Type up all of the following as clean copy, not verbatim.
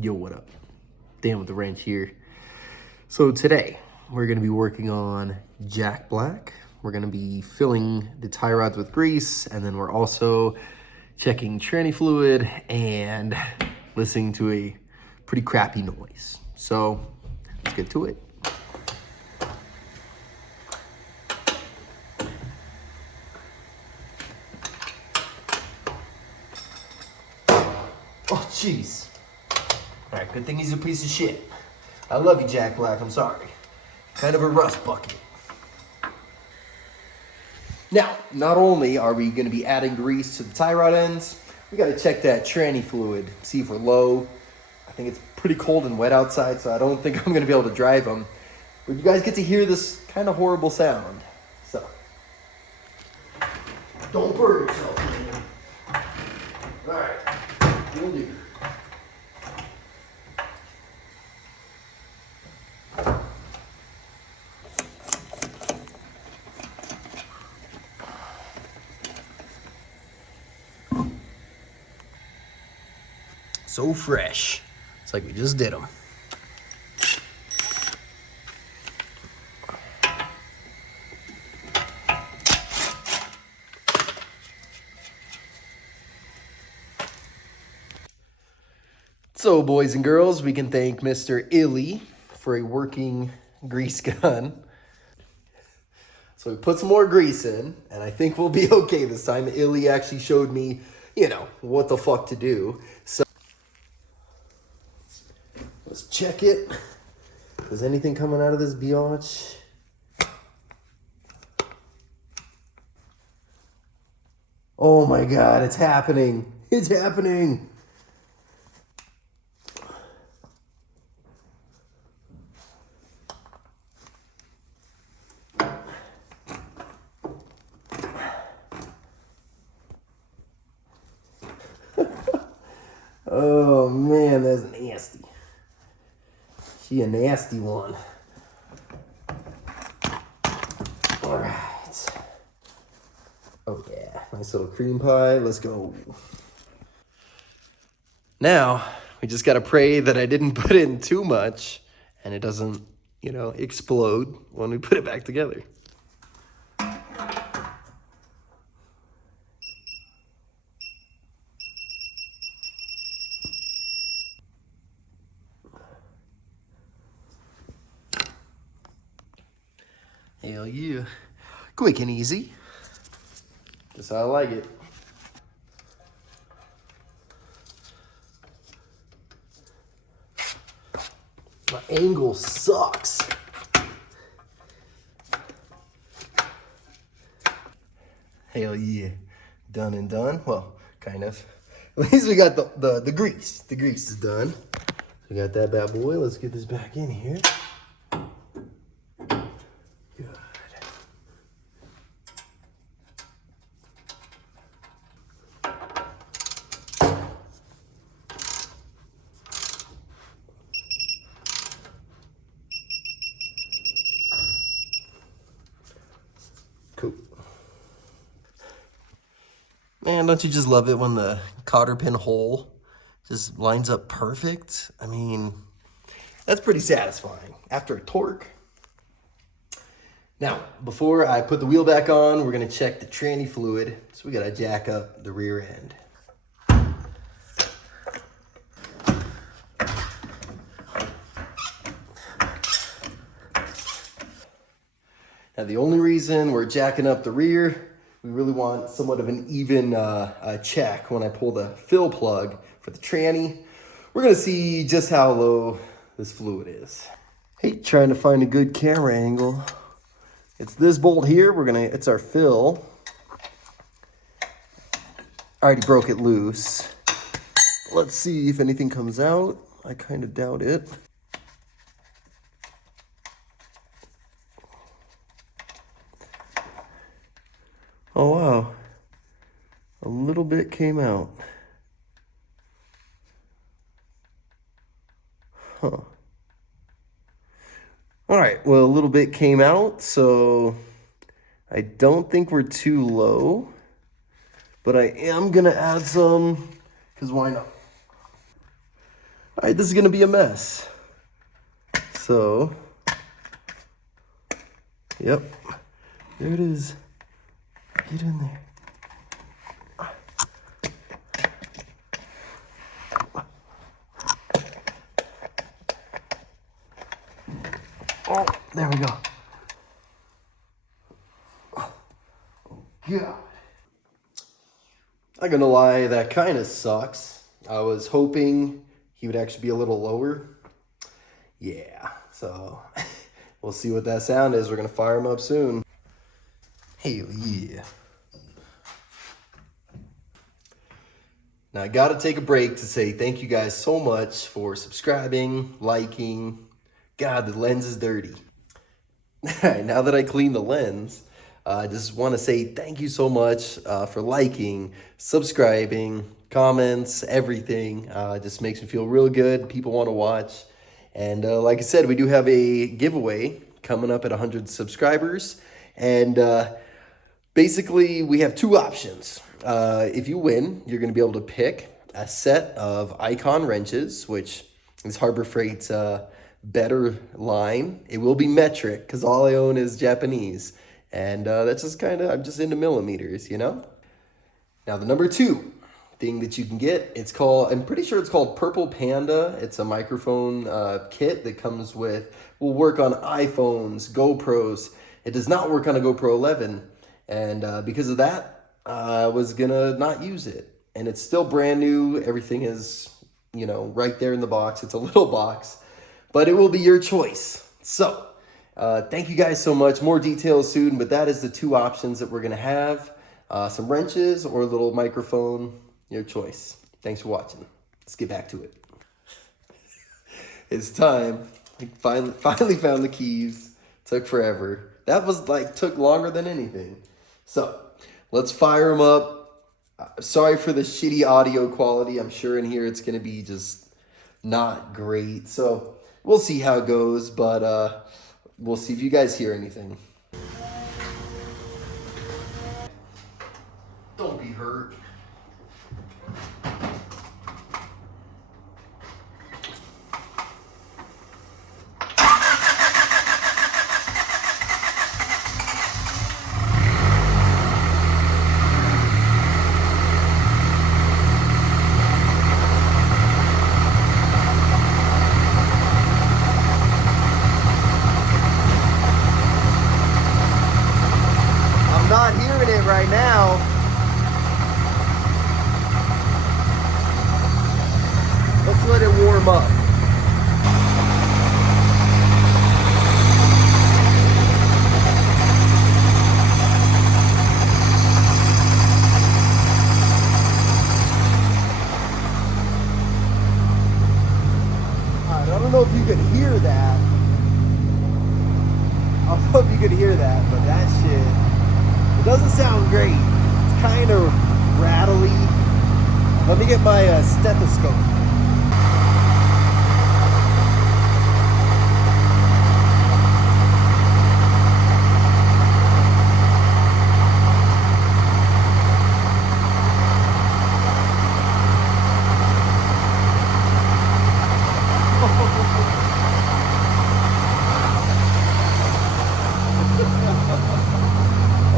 Yo, what up? Dan with the wrench here. So today we're gonna be working on Jack Black. We're gonna be filling the tie rods with grease, and then we're also checking tranny fluid and listening to a pretty crappy noise. So let's get to it. Oh, jeez. All right, good thing he's a piece of shit. I love you, Jack Black, I'm sorry. Kind of a rust bucket. Now, not only are we gonna be adding grease to the tie rod ends, we gotta check that tranny fluid, see if we're low. I think it's pretty cold and wet outside, so I don't think I'm gonna be able to drive them. But you guys get to hear this kind of horrible sound. So, don't burn yourself, man. All right, will do. So fresh. It's like we just did them. So, boys and girls, we can thank Mr. Illy for a working grease gun. So we put some more grease in, and I think we'll be okay this time. Illy actually showed me, what the fuck to do. So let's check it. Is anything coming out of this biatch? Oh my God, it's happening. It's happening. Oh man, that's nasty. She a nasty one. All right. Oh yeah, nice little cream pie. Let's go. Now, we just gotta pray that I didn't put in too much and it doesn't, explode when we put it back together. Hell yeah. Quick and easy. That's how I like it. My angle sucks. Hell yeah. Done and done. Well, kind of. At least we got the grease. The grease is done. We got that bad boy. Let's get this back in here. Good. Cool. Man, don't you just love it when the cotter pin hole just lines up perfect? I mean, that's pretty satisfying after a torque. Now, before I put the wheel back on, we're gonna check the tranny fluid. So we gotta jack up the rear end. Now, the only reason we're jacking up the rear, we really want somewhat of an even check when I pull the fill plug for the tranny. We're gonna see just how low this fluid is. Hey, trying to find a good camera angle. It's this bolt here. It's our fill. I already broke it loose. Let's see if anything comes out. I kind of doubt it. Oh wow, a little bit came out. Huh. All right, well, a little bit came out, so I don't think we're too low, but I am gonna add some, because why not? All right, this is gonna be a mess. So, yep, there it is. Get in there. Oh, there we go. Oh, God. Not gonna lie, that kind of sucks. I was hoping he would actually be a little lower. Yeah, so we'll see what that sound is. We're gonna fire him up soon. Hell yeah. Now I gotta take a break to say thank you guys so much for subscribing, liking. God, the lens is dirty. Alright, now that I cleaned the lens, I just want to say thank you so much for liking, subscribing, comments, everything. It just makes me feel real good. People want to watch. And like I said, we do have a giveaway coming up at 100 subscribers. And basically, we have two options. If you win, you're going to be able to pick a set of Icon wrenches, which is Harbor Freight's better line. It will be metric because all I own is Japanese. And that's just kind of, I'm just into millimeters, you know? Now, the number two thing that you can get, it's called, I'm pretty sure it's called Purple Panda. It's a microphone kit that comes with, will work on iPhones, GoPros. It does not work on a GoPro 11. And because of that, I was gonna not use it. And it's still brand new. Everything is, you know, right there in the box. It's a little box, but it will be your choice. So, thank you guys so much. More details soon, but that is the two options that we're gonna have. Some wrenches or a little microphone, your choice. Thanks for watching. Let's get back to it. It's time. I finally found the keys. Took forever. That was like, took longer than anything. So, let's fire them up. Sorry for the shitty audio quality. I'm sure in here it's gonna be just not great. So, we'll see how it goes, but we'll see if you guys hear anything. Don't be hurt. Not hearing it right now. Let's let it warm up. I don't know if you can hear that. I don't know if you can hear that, but that shit, it doesn't sound great. It's kind of rattly. Let me get my stethoscope.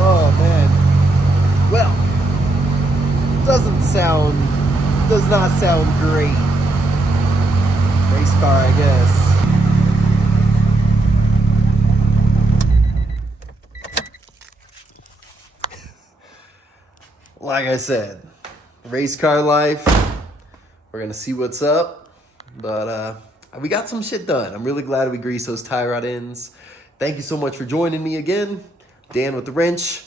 Oh man. Well, does not sound great. Race car, I guess. Like I said, race car life. We're gonna see what's up, but we got some shit done. I'm really glad we greased those tie rod ends. Thank you so much for joining me again. Dan with the wrench.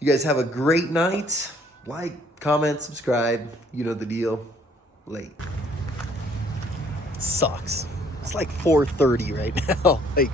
You guys have a great night. Like, comment, subscribe. You know the deal. Late. Sucks. It's like 4:30 right now. Like,